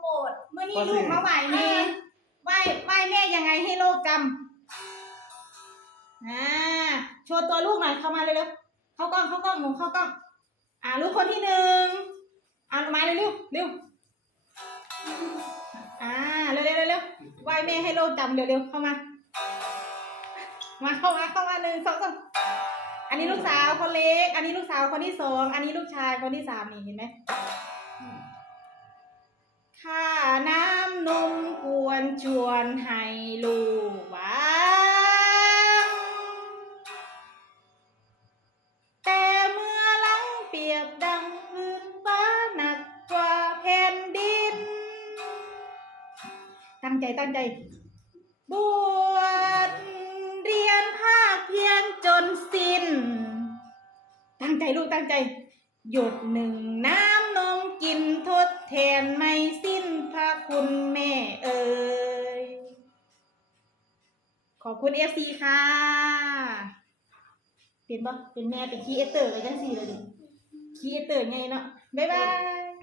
โปรดเมื่อนี้ลูกมาไหวแม่ไหวไหวแม่ยังไงให้โลกจำอ่าโชว์ตัวลูกหน่อยเข้ามาเร็วๆเข้ากล้องเข้ากล้องหนูเข้ากล้อง อ่าลูกคนที่หนึ่งอ่ามาเร็วๆเร็วอ่าเร็วๆเร็วๆไหวแม่ให้โลกจำเร็วๆเข้ามามาเข้ามาเข้ามาหนึ่งสองสามอันนี้ลูกสาวคนเล็ก อันนี้ลูกสาวคนที่สอง อันนี้ลูกชายคนที่สามนี่เห็นไหม ชวนให้ลูกหวางแต่เมื่อหลังเปียบดังพื้นฟ้าหนักกว่าแผ่นดิน ตั้งใจตั้งใจ บวชเรียนภาคเพียรจนสิ้น ตั้งใจลูกตั้งใจ หยดหนึ่งน้ำนมกินทดแทนม ขอบคุณเอฟซีค่ะ เป็นบ่เป็นแม่เป็นคีเอเตอร์เลยจังสี่เลยดิคีเอเตอร์ไงเนาะบ๊ายบาย